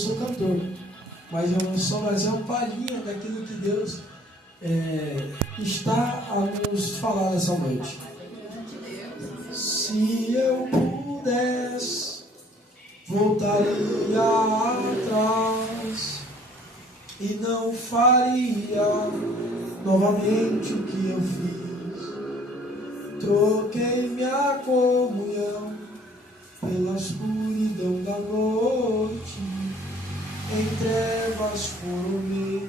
sou cantor, mas eu sou mais uma palhinha daquilo que Deus está a nos falar nessa noite. Se eu pudesse, voltaria atrás e não faria novamente o que eu fiz. Troquei minha comunhão pela escuridão da noite. Em trevas foram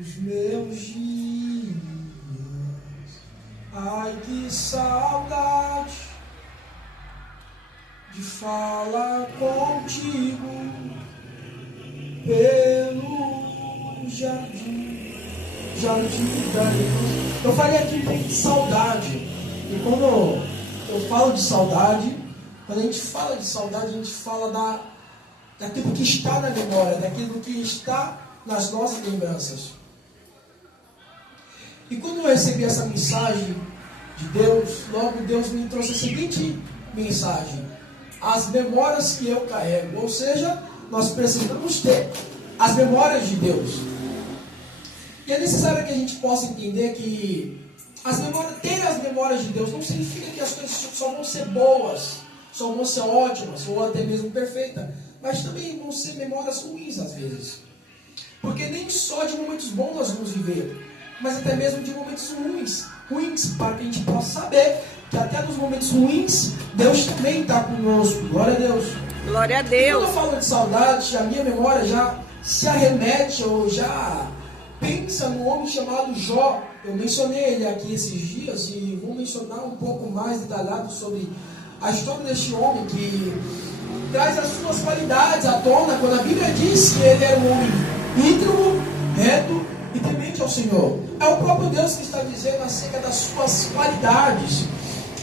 os meus dias. Ai, que saudade de falar contigo pelo jardim da luz. Eu falei aqui bem de saudade. E quando eu falo de saudade, quando a gente fala de saudade, a gente fala daquilo que está na memória, daquilo que está nas nossas lembranças. E quando eu recebi essa mensagem de Deus, logo Deus me trouxe a seguinte mensagem: as memórias que eu carrego. Ou seja, nós precisamos ter as memórias de Deus. E é necessário que a gente possa entender que ter as memórias de Deus não significa que as coisas só vão ser boas, só vão ser ótimas, ou até mesmo perfeitas, mas também vão ser memórias ruins às vezes. Porque nem só de momentos bons nós vamos viver, mas até mesmo de momentos ruins, para que a gente possa saber que até nos momentos ruins, Deus também está conosco. Glória a Deus. Glória a Deus. E quando eu falo de saudade, a minha memória já se arremete, ou já pensa no homem chamado Jó. Eu mencionei ele aqui esses dias e vou mencionar um pouco mais detalhado sobre a história deste homem que traz as suas qualidades à tona, quando a Bíblia diz que ele era um homem íntegro, reto e temente ao Senhor. É o próprio Deus que está dizendo acerca das suas qualidades.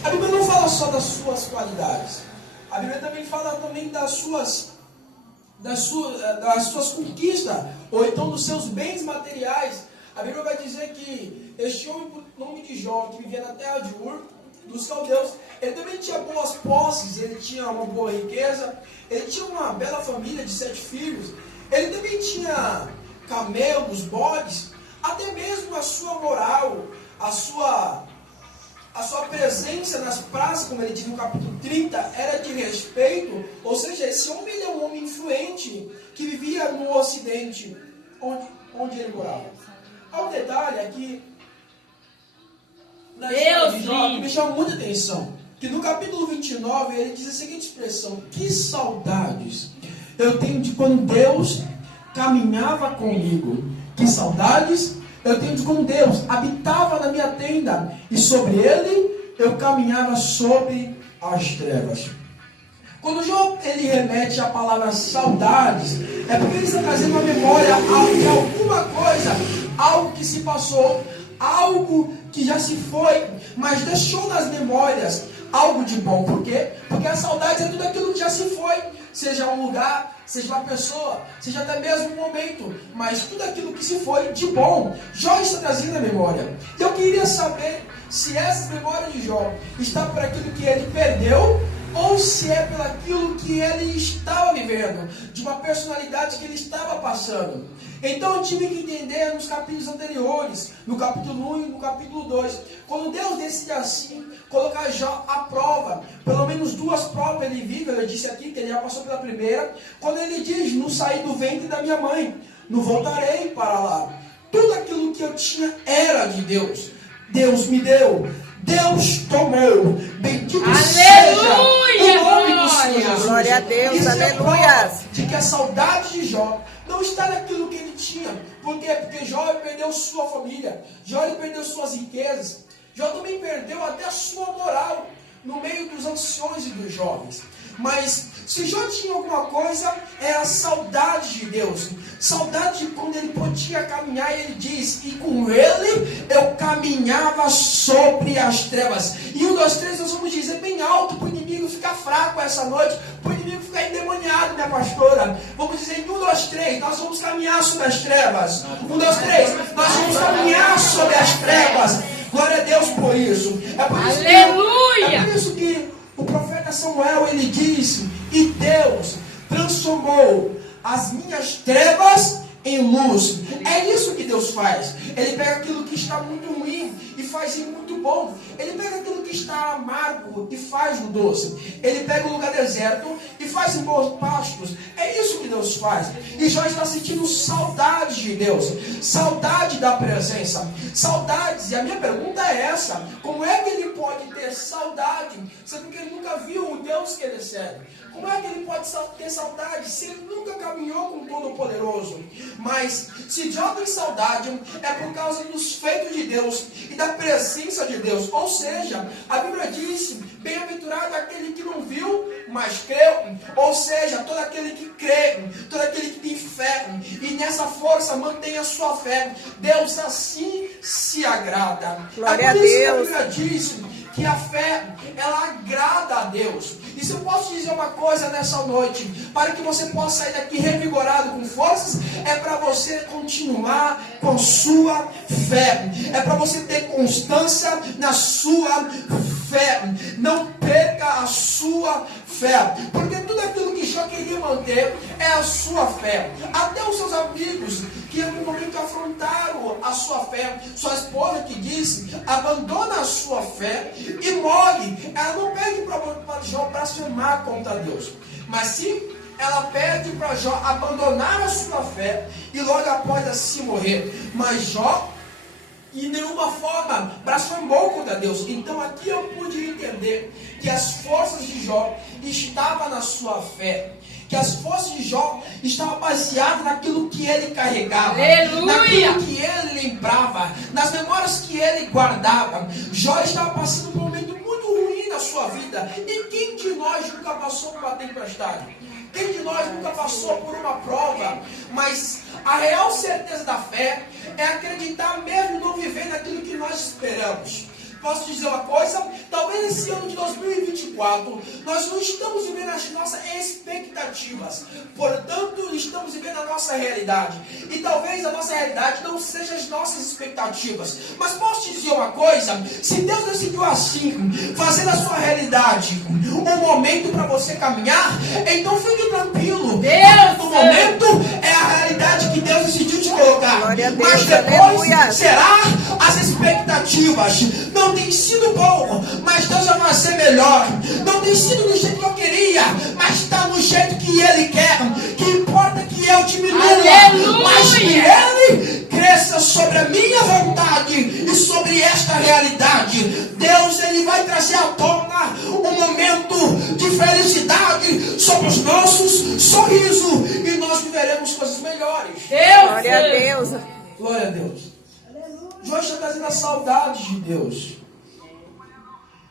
A Bíblia não fala só das suas qualidades. A Bíblia também fala também das suas conquistas, ou então dos seus bens materiais. A Bíblia vai dizer que este homem, por nome de Jó, que vivia na terra de Ur, dos caldeus, ele também tinha boas posses, ele tinha uma boa riqueza, ele tinha uma bela família de 7 filhos, ele também tinha camelos, bodes, até mesmo a sua moral, a sua presença nas praças, como ele diz no capítulo 30, era de respeito. Ou seja, esse homem ele é um homem influente que vivia no ocidente, onde ele morava. Há um detalhe aqui na história de Jó que me chama muita atenção, que no capítulo 29 ele diz a seguinte expressão: que saudades eu tenho de quando Deus caminhava comigo. Que saudades eu tenho de quando Deus habitava na minha tenda e sobre ele eu caminhava sobre as trevas. Quando Jó ele remete à palavra saudades, é porque ele está trazendo uma memória de alguma coisa, algo que se passou, algo que já se foi, mas deixou nas memórias algo de bom. Por quê? Porque a saudade é tudo aquilo que já se foi, seja um lugar, seja uma pessoa, seja até mesmo um momento, mas tudo aquilo que se foi de bom, Jó está trazendo a memória. Eu queria saber se essa memória de Jó está por aquilo que ele perdeu, ou se é pelo aquilo que ele estava vivendo, de uma personalidade que ele estava passando. Então eu tive que entender nos capítulos anteriores, no capítulo 1 e no capítulo 2, quando Deus decide assim colocar Jó à prova, pelo menos 2 provas ele vive. Eu disse aqui que ele já passou pela primeira, quando ele diz: não saí do ventre da minha mãe, não voltarei para lá. Tudo aquilo que eu tinha era de Deus. Deus me deu, Deus tomou. Bendito seja o nome do Senhor Jesus. Glória a Deus, isso aleluia. É de que a saudade de Jó não está naquilo que ele tinha. Por quê? Porque Jó perdeu sua família, Jó perdeu suas riquezas, Jó também perdeu até a sua moral no meio dos anciões e dos jovens. Mas se Jó tinha alguma coisa, é a saudade de Deus. Saudade de quando ele podia caminhar, e ele diz: e com ele eu caminhava sobre as trevas. E 1, 2, 3, nós vamos dizer bem alto para o inimigo ficar fraco essa noite, para o inimigo ficar endemoniado, minha pastora. Vamos dizer em 1, 2, 3, nós vamos caminhar sobre as trevas. 1, 2, 3, nós vamos caminhar sobre as trevas. Glória a Deus por isso. É por isso que o profeta Samuel ele disse: e Deus transformou as minhas trevas em luz. É isso que Deus faz. Ele pega aquilo que está muito ruim e faz em muito bom. Ele pega aquilo que está amargo e faz no doce. Ele pega o lugar deserto e faz em bons pastos. É isso que Deus faz. E Jó está sentindo saudade de Deus, saudade da presença, saudades. E a minha pergunta é essa: como é que ele pode ter saudade, sendo que ele nunca viu o Deus que ele serve? Como é que ele pode ter saudade se ele nunca caminhou com o Todo-Poderoso? Mas se Jó tem saudade, é por causa dos feitos de Deus e da presença de Deus. Ou seja, a Bíblia diz: bem-aventurado aquele que não viu, mas creu. Ou seja, todo aquele que crê, todo aquele que tem fé, e nessa força mantém a sua fé. Deus assim se agrada. Glória é por isso a Deus. que a Bíblia diz que a fé, ela agrada a Deus. E se eu posso dizer uma coisa nessa noite, para que você possa sair daqui revigorado com forças, é para você continuar com sua fé. É para você ter constância na sua fé. Não perca a sua fé. Porque tudo aquilo que Jó queria manter é a sua fé. Até os seus amigos que em algum momento afrontaram a sua fé. Sua esposa que disse: abandona a sua fé e morre. Ela não pede para Jó blasfemar contra Deus, mas sim ela pede para Jó abandonar a sua fé e logo após assim morrer. Mas Jó de nenhuma forma blasfemou contra Deus. Então aqui eu pude entender que as forças de Jó estavam na sua fé, que as forças de Jó estavam baseadas naquilo que ele carregava, naquilo que ele lembrava, nas memórias que ele guardava. Jó estava passando por um momento muito ruim na sua vida. E quem de nós nunca passou por uma tempestade? Quem de nós nunca passou por uma prova? Mas a real certeza da fé é acreditar mesmo não viver naquilo que nós esperamos. Posso dizer uma coisa? Talvez esse ano de 2024 nós não estamos vivendo as nossas expectativas, portanto estamos vivendo a nossa realidade, e talvez a nossa realidade não seja as nossas expectativas. Mas posso te dizer uma coisa: se Deus decidiu assim fazer da sua realidade um momento para você caminhar, então fique tranquilo. No momento é a realidade que Deus decidiu te colocar. Mas depois será as expectativas. Não tem sido bom, mas Deus vai fazer melhor. Não tem sido do jeito que eu queria, mas está no jeito que Ele quer. Que importa que eu diminua, mas que Ele cresça sobre a minha vontade e sobre esta realidade. Deus, Ele vai trazer à tona um momento de felicidade sobre os nossos sorrisos, e nós viveremos coisas melhores. Glória a Deus. Glória a Deus. Jó está trazendo a saudade de Deus.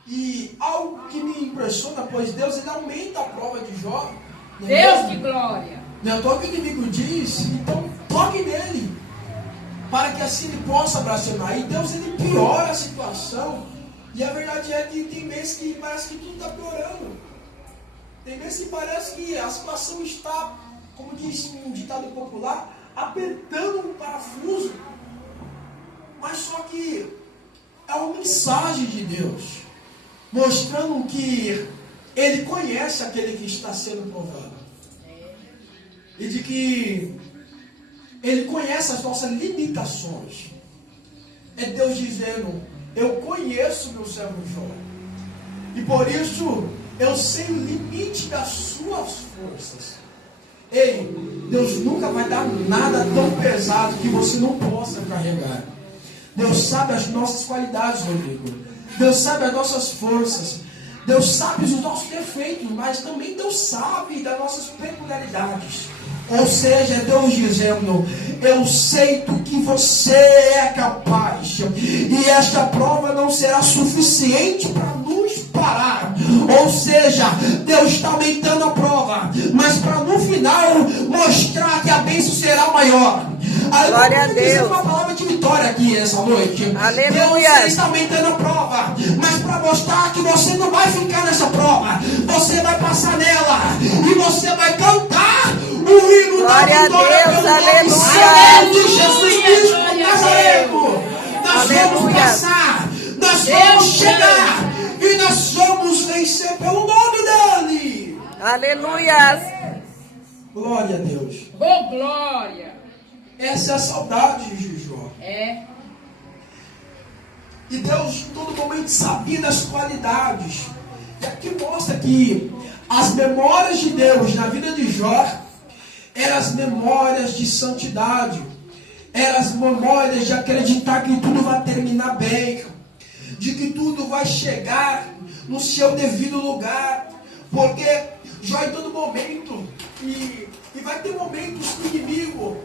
E algo que me impressiona, pois Deus, Ele aumenta a prova de Jó. Deus, que glória! Não é o que o inimigo diz, então toque nele, para que assim ele possa blasfemar. E Deus, Ele piora a situação. E a verdade é que tem meses que parece que tudo está piorando. Tem meses que parece que a situação está, como diz um ditado popular, apertando um parafuso. Mas só que é uma mensagem de Deus, mostrando que Ele conhece aquele que está sendo provado, e de que Ele conhece as nossas limitações. É Deus dizendo: eu conheço meu servo Jó, e por isso eu sei o limite das suas forças. Ei, Deus nunca vai dar nada tão pesado que você não possa carregar. Deus sabe as nossas qualidades, Rodrigo. Deus sabe as nossas forças. Deus sabe os nossos defeitos, mas também Deus sabe das nossas peculiaridades. Ou seja, Deus dizendo: eu sei do que você é capaz, e esta prova não será suficiente para nos parar. Ou seja, Deus está aumentando a prova, mas para no final mostrar que a bênção será maior. Glória a Deus. Uma palavra de vitória aqui essa noite. Aleluia. Deus está aumentando a prova, mas para mostrar que você não vai ficar nessa prova, você vai passar nela e você vai cantar o hino Glória da vitória a Deus. pelo nome santo de Jesus Cristo de Nazareno. Nós vamos passar, nós vamos chegar e nós vamos vencer pelo nome dele. Aleluia. Glória a Deus. Oh, glória. Essa é a saudade de Jó. É. E Deus em todo momento sabia das qualidades. E aqui mostra que as memórias de Deus na vida de Jó eram as memórias de santidade. Eram as memórias de acreditar que tudo vai terminar bem. De que tudo vai chegar no seu devido lugar. Porque Jó em todo momento, e vai ter momentos que o inimigo,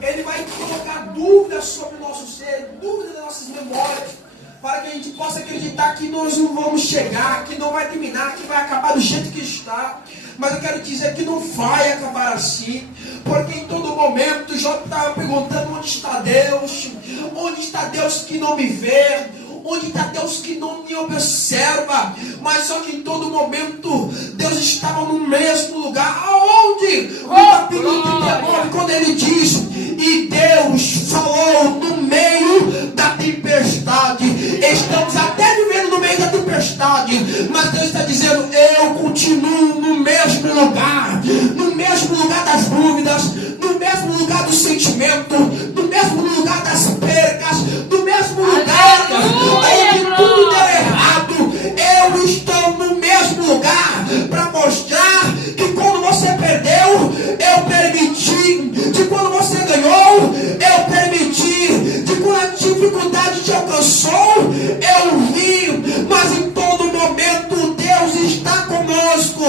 ele vai colocar dúvidas sobre o nosso ser, dúvidas das nossas memórias, para que a gente possa acreditar que nós não vamos chegar, que não vai terminar, que vai acabar do jeito que está. Mas eu quero dizer que não vai acabar assim, porque em todo momento Jó estava perguntando: onde está Deus? Onde está Deus que não me vê? Onde está Deus que não me observa? Mas só que em todo momento Deus estava no mesmo lugar. Aonde? No capítulo 39, quando ele diz: e Deus falou no meio da tempestade. Estamos até vivendo no meio da tempestade, mas Deus está dizendo: eu continuo no mesmo lugar, no mesmo lugar das dúvidas, no mesmo lugar do sentimento, no mesmo lugar das percas, no mesmo lugar onde tudo deu errado. Eu estou no mesmo lugar para mostrar que quando você perdeu, eu permiti. De quando você ganhou, eu permiti. De quando a dificuldade te alcançou, eu vi. Mas em todo momento Deus está conosco.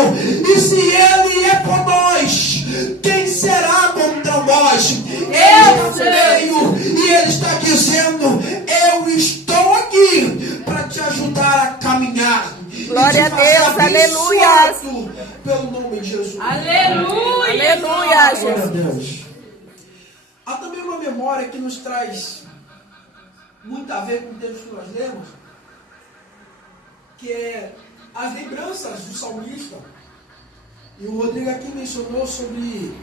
E se Ele é por nós, quem será contra nós? Eu creio. E Ele está dizendo: eu estou aqui para te ajudar a caminhar. Glória a Deus, aleluia. Pelo nome de Jesus. Aleluia. Aleluia, Glória a Jesus. Deus. Há também uma memória que nos traz muito a ver com o texto que nós lemos, que é as lembranças do salmista. E o Rodrigo aqui mencionou sobre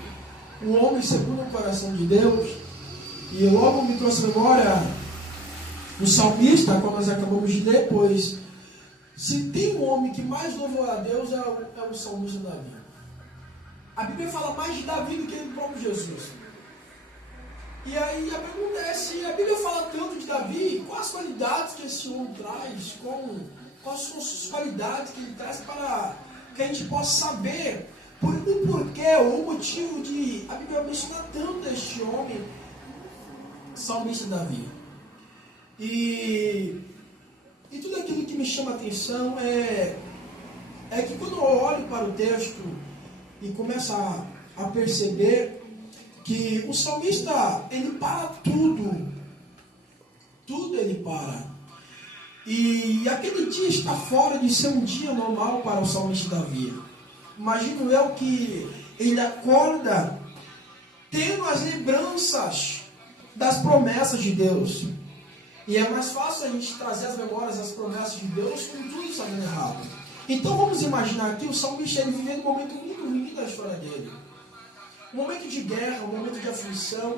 o homem segundo o coração de Deus. E logo me trouxe a memória o salmista, como nós acabamos de ler, pois se tem um homem que mais louvou a Deus é o salmista Davi. A Bíblia fala mais de Davi do que do próprio Jesus. E aí a pergunta é: se a Bíblia fala tanto de Davi, quais as qualidades que esse homem traz, quais são as qualidades que ele traz para que a gente possa saber o porquê, o motivo de a Bíblia mencionar tanto este homem, salmista Davi. E tudo aquilo que me chama a atenção é que quando eu olho para o texto e começo a perceber que o salmista, ele para tudo ele para. E aquele dia está fora de ser um dia normal para o salmista Davi. Imagino eu que ele acorda tendo as lembranças das promessas de Deus. E é mais fácil a gente trazer as memórias das promessas de Deus com tudo está dando errado. Então vamos imaginar aqui o salmista ele vivendo um momento muito ruim da história dele. Um momento de guerra, um momento de aflição,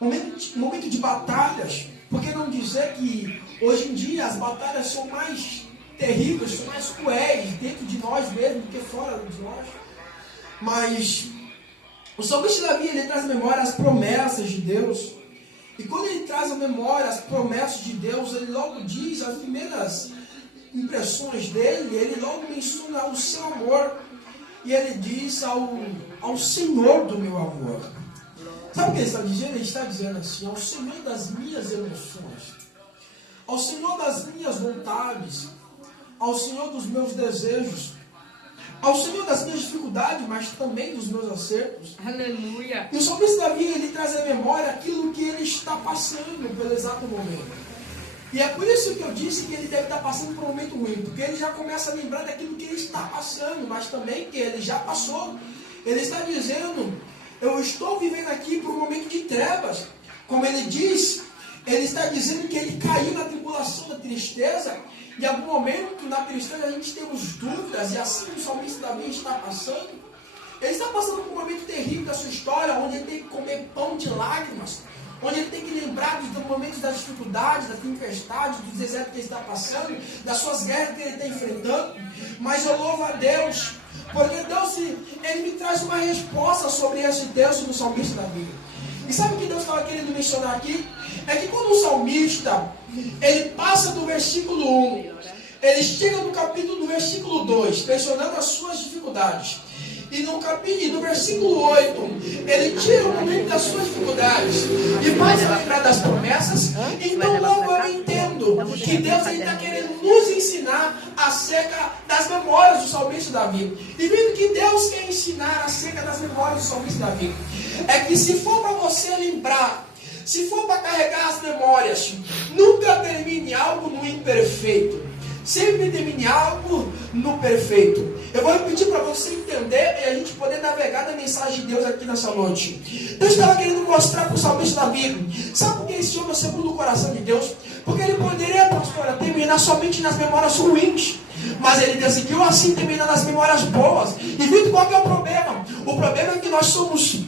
um momento de batalhas. Por que não dizer que hoje em dia as batalhas são mais terríveis, são mais cruéis dentro de nós mesmos do que fora de nós. Mas o salmista Davi, ele traz à memória as promessas de Deus. E quando ele traz à memória as promessas de Deus, ele logo diz as primeiras impressões dele, ele logo menciona o seu amor. E ele diz ao Senhor do meu amor. Sabe o que ele está dizendo? Ele está dizendo assim: ao Senhor das minhas emoções, ao Senhor das minhas vontades, ao Senhor dos meus desejos, ao Senhor das minhas dificuldades, mas também dos meus acertos. Aleluia. E o salmista Davi, ele traz à memória aquilo que ele está passando pelo exato momento. E é por isso que eu disse que ele deve estar passando por um momento ruim, porque ele já começa a lembrar daquilo que ele está passando, mas também que ele já passou. Ele está dizendo: eu estou vivendo aqui por um momento de trevas. Como ele diz, ele está dizendo que ele caiu na tribulação da tristeza. Em algum momento, na tristeza, a gente temos dúvidas, e assim o salmista Davi está passando. Ele está passando por um momento terrível da sua história, onde ele tem que comer pão de lágrimas, onde ele tem que lembrar dos momentos das dificuldades, das tempestades, dos desertos que ele está passando, das suas guerras que ele está enfrentando. Mas eu louvo a Deus, Porque Deus, ele me traz uma resposta sobre esse texto do salmista Davi. E sabe o que Deus estava querendo mencionar aqui? É que quando o salmista, ele passa do versículo 1, ele chega no capítulo do versículo 2, mencionando as suas dificuldades. E no versículo 8, ele tira o momento das suas dificuldades e passa a lembrar das promessas. Então logo eu entendo que Deus está querendo nos ensinar acerca das memórias do salmista Davi. E vendo que Deus quer ensinar acerca das memórias do salmista Davi, é que se for para você lembrar, se for para carregar as memórias, nunca termine algo no imperfeito. Sempre termine algo no perfeito. Eu vou repetir para você entender e a gente poder navegar na mensagem de Deus aqui nessa noite. Deus estava querendo mostrar para o salmista Davi. Sabe por que esse homem é segundo o coração de Deus? Porque ele poderia, pastora, terminar somente nas memórias ruins. Mas ele decidiu assim terminar nas memórias boas. E viu qual que é o problema? O problema é que nós somos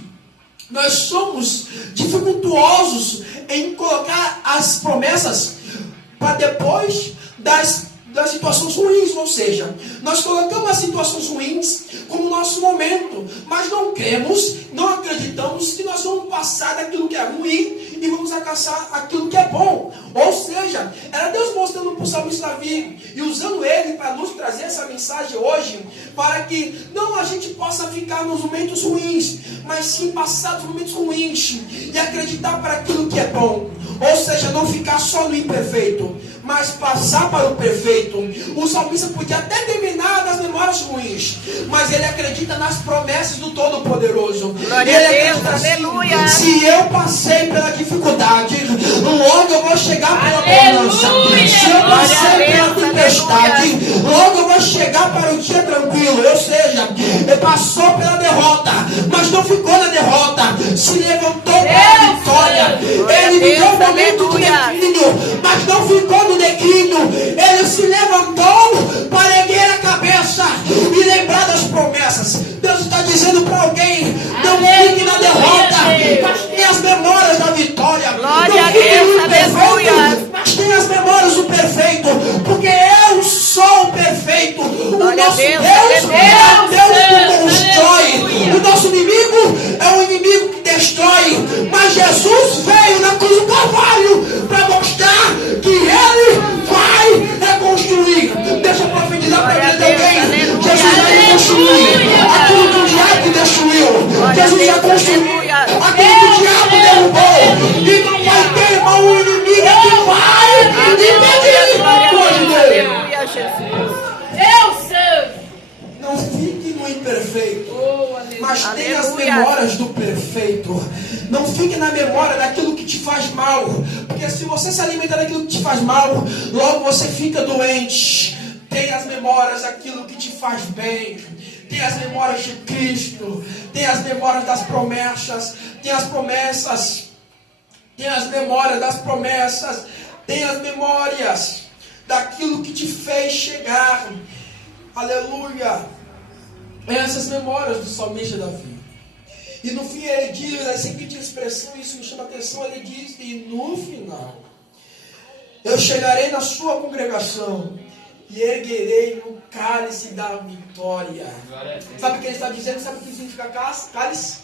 dificultuosos em colocar as promessas para depois das situações ruins, ou seja, nós colocamos as situações ruins como nosso momento, mas não cremos, não acreditamos que nós vamos passar daquilo que é ruim e vamos alcançar aquilo que é bom. Ou seja, era Deus mostrando para o salmista Davi e usando ele para nos trazer essa mensagem hoje, para que não a gente possa ficar nos momentos ruins, mas sim passar dos momentos ruins e acreditar para aquilo que é bom. Ou seja, não ficar só no imperfeito, mas passar para o perfeito. O salmista podia até terminar nas memórias ruins, mas ele acredita nas promessas do Todo-Poderoso. Glória a Deus, aleluia. Se eu passei pela dificuldade, logo eu vou chegar pela bonança. Se eu passei pela tempestade, logo eu vou chegar para o dia tranquilo. Ou seja, ele passou pela derrota, mas não ficou na derrota, se levantou para a vitória. Ele viveu um momento de declínio, mas não ficou no declínio. Ele se levantou para erguer a cabeça e lembrar das promessas. Deus está dizendo para alguém: não fique na derrota, mas tenha as memórias da vitória. Glória não a fique Deus, no imperfeito, aleluia. mas tenha as memórias do perfeito, porque eu sou o perfeito. Glória a O nosso Deus, Deus é o Deus que constrói. aleluia. O nosso inimigo é um inimigo que destrói, mas Jesus veio na cruz do Calvário para mostrar que Ele vai reconstruir. Deixa eu profetizar para a vida de alguém. Jesus vai reconstruir aquilo que o diabo destruiu. Jesus vai construir aquilo que o diabo derrubou. E não vai ter, irmão, um inimigo que vai impedir. Aleluia, Jesus. Eu sou. Não fique no imperfeito, Oh, aleluia. mas tenha as Aleluia. memórias do perfeito. Não fique na memória daquilo que te faz mal, porque se você se alimenta daquilo que te faz mal, logo você fica doente. Tenha as memórias daquilo que te faz bem. Tenha as memórias de Cristo. Tenha as memórias das promessas. Tenha as promessas. Tenha as memórias das promessas. Tenha as memórias daquilo que te fez chegar. Aleluia. Essas memórias do salmista Davi. E no fim ele diz a seguinte expressão, isso me chama a atenção, ele diz: e no final eu chegarei na sua congregação e erguerei o cálice da vitória. Sabe o que ele está dizendo? Sabe o que significa cálice?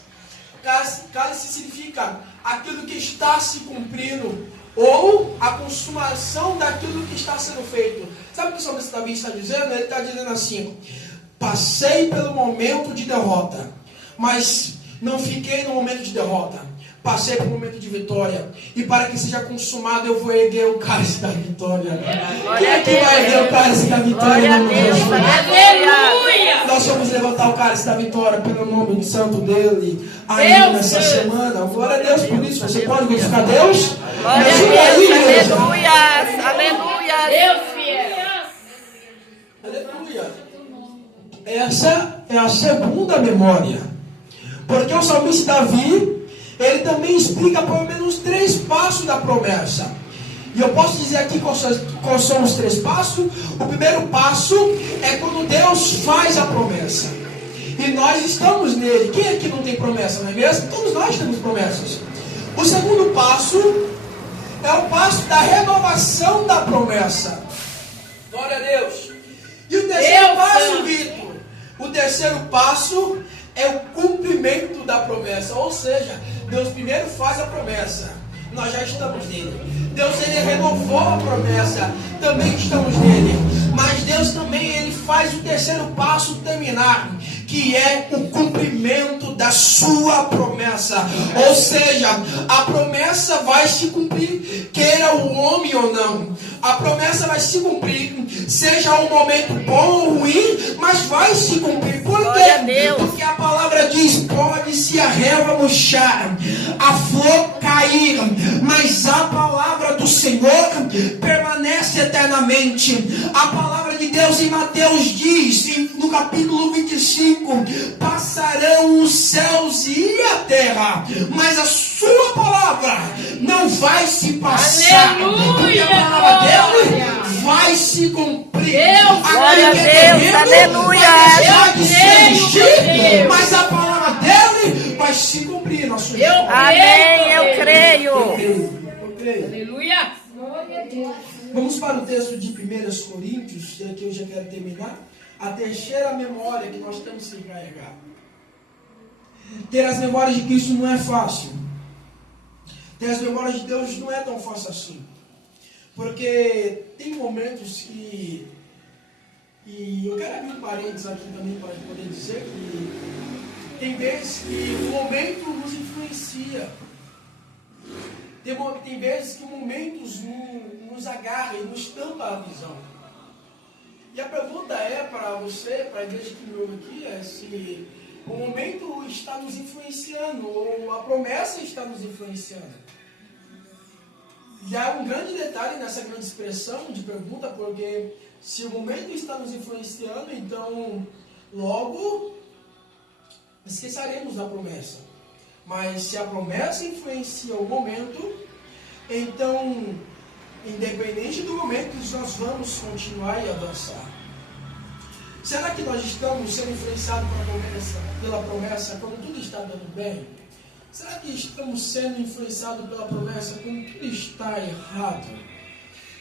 Cálice significa aquilo que está se cumprindo, ou a consumação daquilo que está sendo feito. Sabe o que o salmista Davi está dizendo? Ele está dizendo assim: passei pelo momento de derrota, mas não fiquei no momento de derrota. Passei pelo momento de vitória. E para que seja consumado, eu vou erguer o cálice da vitória. Quem é que vai erguer o cálice da vitória? Glória a Em nome de Deus, Jesus? Aleluia. Nós vamos levantar o cálice da vitória pelo nome santo dele ainda Deus, nessa Deus. semana. Glória a Deus por isso. Você pode glorificar Deus? Glória Me a ajuda aí, Deus, igreja. aleluia, aleluia. Deus fiel. Aleluia. Essa é a segunda memória. Porque o salmista Davi, ele também explica pelo menos 3 passos da promessa. E eu posso dizer aqui quais são os 3 passos. O primeiro passo é quando Deus faz a promessa. E nós estamos nele. Quem aqui não tem promessa, não é mesmo? Todos nós temos promessas. O segundo passo é o passo da renovação da promessa. Glória a Deus. E o terceiro Deus passo, Santo. Vitor, o terceiro passo é o cumprimento da promessa. Ou seja, Deus primeiro faz a promessa, nós já estamos nele. Deus, ele renovou a promessa, também estamos nele. Mas Deus também, ele faz o terceiro passo terminar, que é o cumprimento da sua promessa. Ou seja, a promessa vai se cumprir, queira o homem ou não. A promessa vai se cumprir, seja um momento bom ou ruim, mas vai se cumprir. Por quê? Porque a palavra diz: pode-se a relva murchar, a flor cair, mas a palavra do Senhor permanece eternamente. A palavra de Deus em Mateus diz, no capítulo 25, passarão os céus e a terra, mas a sua palavra não vai se passar. Porque a palavra dele vai se cumprir. Glória a Deus, aleluia. Mas a palavra dele vai se cumprir. Amém, eu creio. Eu creio. Aleluia. Vamos para o texto de 1 Coríntios, que eu já quero terminar. A terceira memória que nós temos que carregar. Ter as memórias de Cristo não é fácil. Ter as memórias de Deus não é tão fácil assim. Porque tem momentos que... E eu quero abrir um parênteses aqui também para poder dizer que tem vezes que o momento nos influencia. Tem vezes que momentos nos agarram e nos tampa a visão. E a pergunta é para você, para a igreja que me ouve aqui, é se o momento está nos influenciando ou a promessa está nos influenciando. E há um grande detalhe nessa grande expressão de pergunta, porque se o momento está nos influenciando, então logo esqueceremos da promessa. Mas se a promessa influencia o momento, então, independente do momento, nós vamos continuar e avançar. Será que nós estamos sendo influenciados pela promessa quando tudo está dando bem? Será que estamos sendo influenciados pela promessa quando tudo está errado?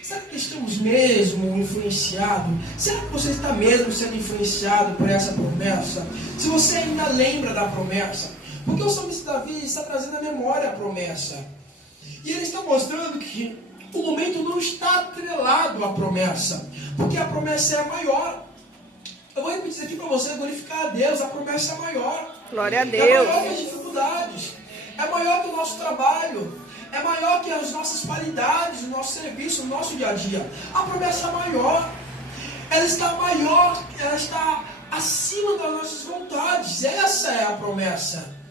Será que estamos mesmo influenciados? Será que você está mesmo sendo influenciado por essa promessa? Se você ainda lembra da promessa, porque o salmista Davi está trazendo à memória a promessa. E ele está mostrando que o momento não está atrelado à promessa, porque a promessa é maior. Eu vou repetir aqui para você, glorificar a Deus, a promessa é maior. Glória a Deus. É maior que as dificuldades, é maior que o nosso trabalho, é maior que as nossas qualidades, o nosso serviço, o nosso dia a dia. A promessa é maior, ela está maior, ela está acima das nossas vontades. Essa é a promessa.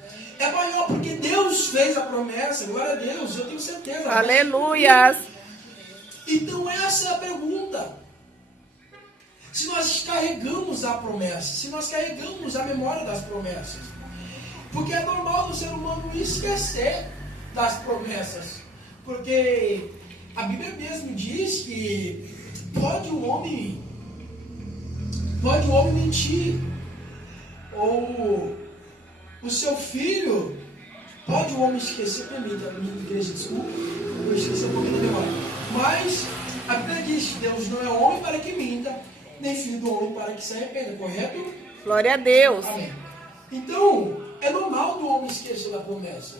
É maior porque Deus fez a promessa. Glória a Deus, eu tenho certeza. Aleluia. Então essa é a pergunta. Se nós carregamos a promessa, se nós carregamos a memória das promessas. Porque é normal do ser humano esquecer das promessas. Porque a Bíblia mesmo diz que pode o homem mentir. Ou o seu filho, pode o homem esquecer, permita, a minha igreja, desculpa, eu esqueci um pouquinho da memória. Mas a Bíblia diz: Deus não é homem para que minta, nem filho do homem para que se arrependa, correto? Glória a Deus. Amém. Então, é normal do homem esquecer da promessa.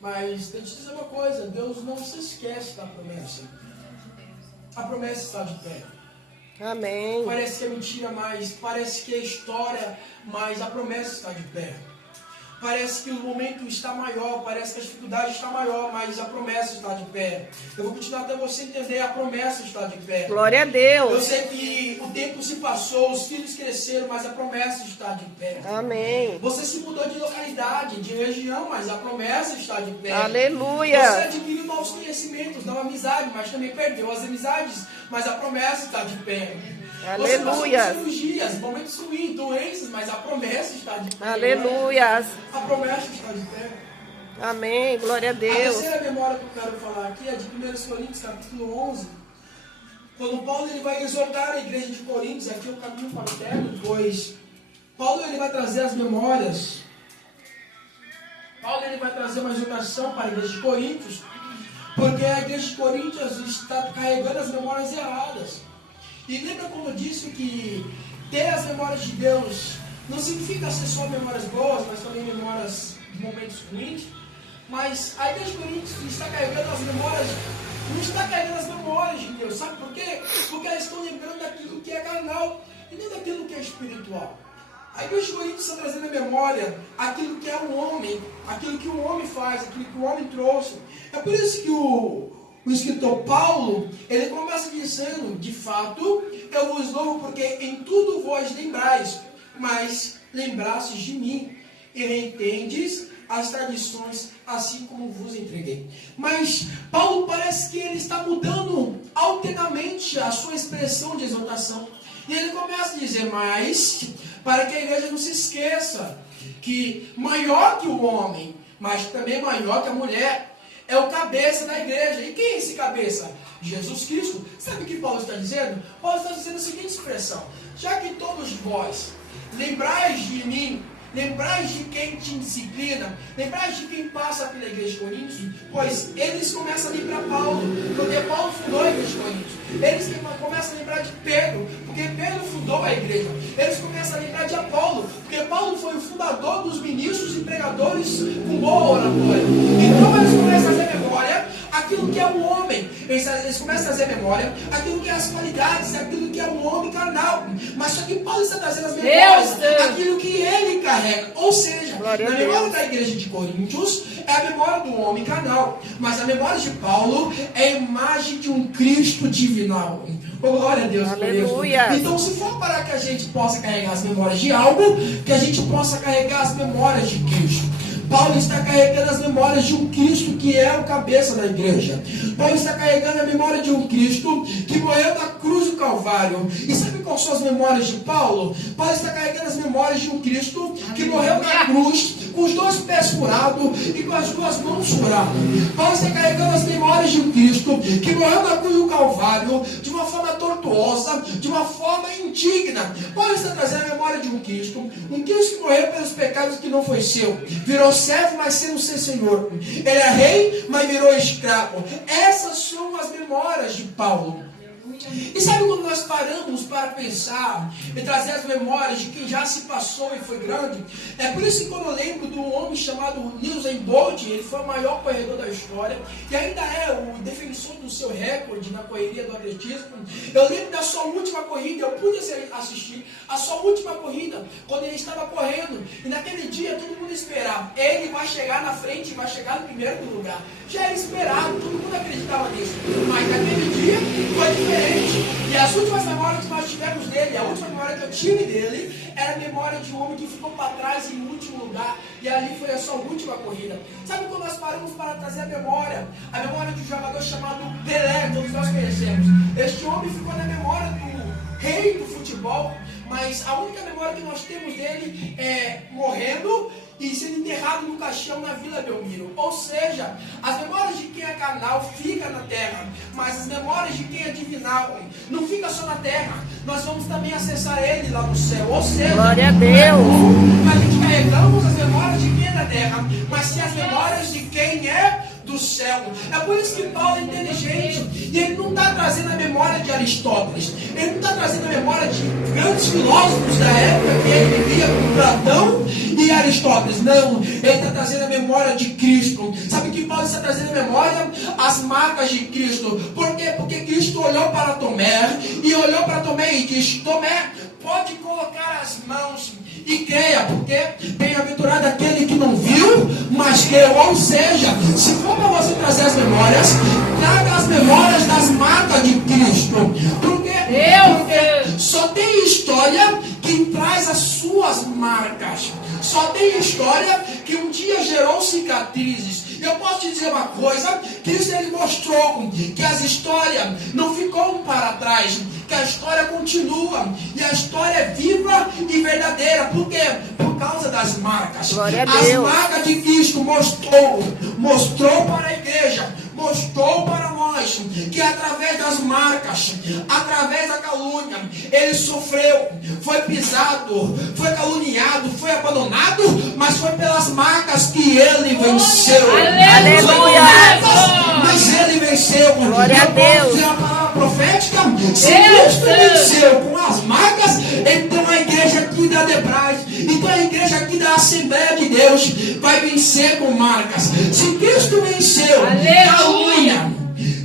Mas deixa eu te dizer uma coisa: Deus não se esquece da promessa. A promessa está de pé. Amém. Parece que é mentira, mas parece que é história, mas a promessa está de pé. Parece que o momento está maior, parece que a dificuldade está maior, mas a promessa está de pé. Eu vou continuar até você entender, a promessa está de pé. Glória a Deus. Eu sei que o tempo se passou, os filhos cresceram, mas a promessa está de pé. Amém. Você se mudou de localidade, de região, mas a promessa está de pé. Aleluia. Você adquiriu novos conhecimentos, nova amizade, mas também perdeu as amizades, mas a promessa está de pé. Aleluia. Você passou por cirurgias, momentos ruins, doenças, mas a promessa está de pé. Aleluia. A promessa está de pé. Amém. Glória a A Deus. terceira memória que eu quero falar aqui é de 1 Coríntios, capítulo 11. Quando Paulo ele vai exortar a igreja de Coríntios, aqui é o caminho para o término, pois Paulo ele vai trazer as memórias. Paulo ele vai trazer uma exortação para a igreja de Coríntios, porque a igreja de Coríntios está carregando as memórias erradas. E lembra como eu disse que ter as memórias de Deus não significa ser só memórias boas, mas também memórias de momentos ruins. Mas a igreja de Coríntios está carregando as memórias, não está carregando as memórias de Deus. Sabe por quê? Porque elas estão lembrando daquilo que é carnal e não daquilo que é espiritual. A igreja de Coríntios está trazendo à memória aquilo que é um homem, aquilo que o homem faz, aquilo que o homem trouxe. É por isso que o escritor Paulo, ele começa dizendo, de fato, eu vos louvo porque em tudo vós lembrais, mas lembrastes de mim e reentendes as tradições, assim como vos entreguei. Mas Paulo parece que ele está mudando alternamente a sua expressão de exaltação. E ele começa a dizer, mas, para que a igreja não se esqueça, que maior que o homem, mas também maior que a mulher, é o cabeça da igreja. E quem é esse cabeça? Jesus Cristo. Sabe o que Paulo está dizendo? Paulo está dizendo a seguinte expressão, já que todos vós lembrais de mim, lembrais de quem te disciplina, lembrais de quem passa pela igreja de Coríntios, pois eles começam a lembrar Paulo, porque Paulo fundou a igreja de Coríntios. Eles começam a lembrar de Pedro, porque Pedro fundou a igreja. Eles começam a lembrar de Apolo, porque Paulo foi o fundador dos ministros e pregadores com boa oratória. Então eles começam a fazer memória aquilo que é um homem. Eles começam a trazer memória aquilo que é as qualidades, aquilo que é um homem carnal. Mas só que Paulo está trazendo as memórias, aquilo que ele carrega. Ou seja, na memória da igreja de Coríntios é a memória do homem carnal. Mas a memória de Paulo é a imagem de um Cristo divinal. Oh, glória a Deus. Aleluia. Então, se for para que a gente possa carregar as memórias de algo, que a gente possa carregar as memórias de Cristo. Paulo está carregando as memórias de um Cristo que é o cabeça da igreja. Paulo está carregando a memória de um Cristo que morreu na cruz do Calvário. E sabe quais são as memórias de Paulo? Paulo está carregando as memórias de um Cristo que morreu na cruz, com os dois pés furados e com as duas mãos furadas. Paulo está carregando as memórias de um Cristo que morreu na cruz do Calvário de uma forma tortuosa, de uma forma indigna. Paulo está trazendo a memória de um Cristo que morreu pelos pecados que não foi seu, virou servo, mas sendo seu senhor. Ele é rei, mas virou escravo. Essas são as memórias de Paulo. E sabe quando nós paramos para pensar e trazer as memórias de quem já se passou e foi grande? É por isso que quando eu lembro de um homem chamado Usain Bolt, ele foi o maior corredor da história e ainda é o defensor do seu recorde na correria do atletismo. Eu lembro da sua última corrida, eu pude assistir a sua última corrida, quando ele estava correndo, e naquele dia todo mundo esperava, ele vai chegar na frente, vai chegar no primeiro lugar. Já era esperado, todo mundo acreditava nisso, mas naquele dia foi diferente. E as últimas memórias que nós tivemos dele, a última memória que eu tive dele, era a memória de um homem que ficou para trás em último lugar, e ali foi a sua última corrida. Sabe quando nós paramos para trazer a memória de um jogador chamado Pelé, todos nós conhecemos. Este homem ficou na memória do rei do futebol, mas a única memória que nós temos dele é morrendo e sendo enterrado no caixão na Vila Belmiro. Ou seja, as memórias de quem é carnal ficam na terra, mas as memórias de quem é divinal não fica só na terra, nós vamos também acessar ele lá no céu. Ou seja, glória a Deus. A gente carregamos as memórias de quem é da terra, mas sim as memórias de quem é do céu. É por isso que Paulo é inteligente e ele não está trazendo a memória de Aristóteles, ele não está trazendo a memória de grandes filósofos da época que ele vivia com Platão e Aristóteles. Não, ele está trazendo a memória de Cristo. Sabe que Paulo está trazendo a memória? As marcas de Cristo. Por quê? Porque Cristo olhou para Tomé e disse: Tomé, pode colocar as mãos e creia, porque bem-aventurado aquele que não viu, mas creu. Ou seja, se for para você trazer as memórias, traga as memórias das marcas de Cristo. Porque só tem história que traz as suas marcas. Só tem história que um dia gerou cicatrizes. Eu posso te dizer uma coisa, Cristo ele mostrou que as histórias não ficam para trás, que a história continua, e a história é viva e verdadeira. Por quê? Por causa das marcas. Glória a As Deus. marcas de Cristo mostrou para a igreja, mostrou para nós, que através das marcas, através da calúnia, ele sofreu, foi pisado, foi caluniado, foi abandonado, mas foi pelas marcas que ele venceu. Aleluia. Mas ele venceu. Glória a Deus. Dizer a palavra profética, se Cristo venceu com as marcas, então a igreja aqui da Debrais igreja aqui da Assembleia de Deus vai vencer com marcas. Se Cristo venceu, calúnia,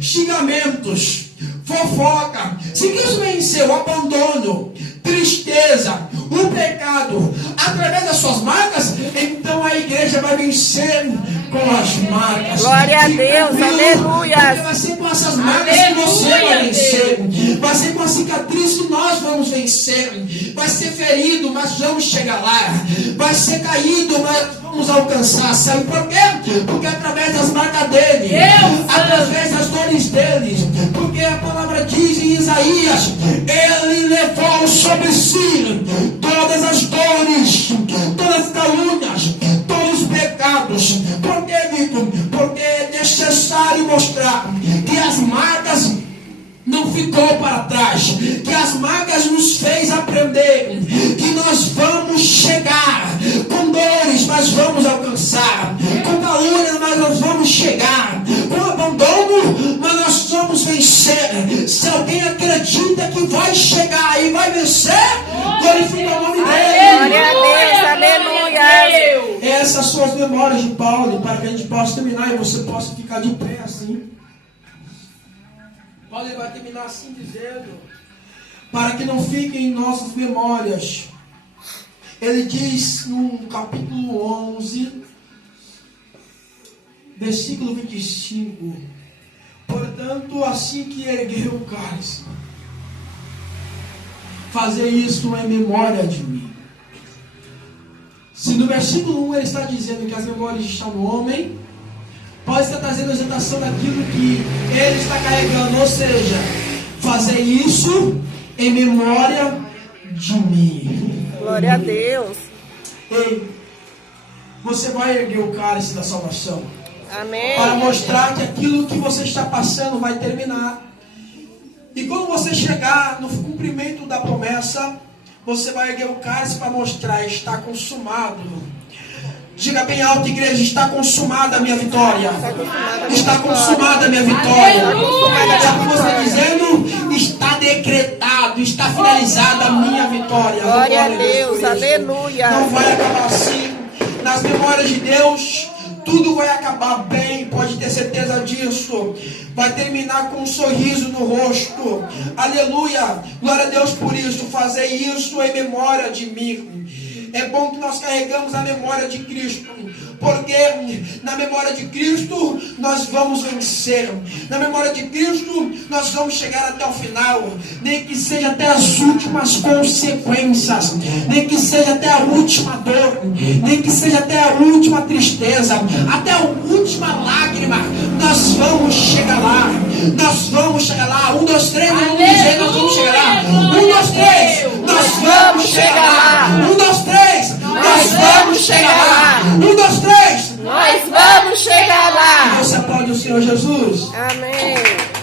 xingamentos, fofoca. Se Cristo venceu o abandono, tristeza, o pecado, através das suas marcas, então a igreja vai vencer com as marcas. Glória a Deus, aleluia. Porque vai ser com essas marcas que você vai vencer. Vai ser com a cicatriz que nós vamos vencer. Vai ser ferido, mas vamos chegar lá. Vai ser caído, mas vamos alcançar. Sabe por quê? Porque através das marcas dele, através das dores dele, porque a palavra diz em Isaías, ele levou sobre si todas as dores, todas as calúnias, todos os pecados. Por que, Vitor? Porque é necessário mostrar que as marcas não ficou para trás, que as marcas nos fez aprender que nós vamos chegar com dores, mas vamos alcançar, com calúnia, mas nós vamos chegar, com abandono, mas nós vamos vencer. Se alguém acredita que vai chegar e vai vencer, glorifica o nome dele. Glória a Deus, aleluia. Essas são as memórias de Paulo, para que a gente possa terminar e você possa ficar de pé assim. Paulo vai terminar assim dizendo, para que não fiquem em nossas memórias. Ele diz no capítulo 11, versículo 25, portanto, assim que ergueu o cálice, fazer isso em memória de mim. Se no versículo 1 ele está dizendo que as memórias estão no homem, Paulo está trazendo a exaltação daquilo que ele está carregando, ou seja, fazer isso em memória de mim. Glória a Deus. Ei, você vai erguer o cálice da salvação. Amém. Para mostrar que aquilo que você está passando vai terminar. E quando você chegar no cumprimento da promessa, você vai erguer o cálice para mostrar, está consumado. Diga bem alto, igreja, está consumada a minha vitória. Está consumada a minha vitória. Já que você está dizendo, está decretado, está finalizada a minha vitória. Glória a Deus, aleluia. Não vai acabar assim. Nas memórias de Deus, tudo vai acabar bem, pode ter certeza disso. Vai terminar com um sorriso no rosto. Aleluia. Glória a Deus por isso. Fazer isso em memória de mim. É bom que nós carregamos a memória de Cristo, porque na memória de Cristo nós vamos vencer. Na memória de Cristo nós vamos chegar até o final, nem que seja até as últimas consequências, nem que seja até a última dor, nem que seja até a última tristeza, até a última lágrima. Nós vamos chegar lá. Nós vamos chegar lá. 1, 2, 3, vamos dizer, nós vamos chegar lá. 1, 2, 3, nós vamos chegar lá. 1, 2, 3, nós vamos chegar lá. 1, 2, 3, nós vamos chegar lá. Você aplaude o Senhor Jesus? Amém.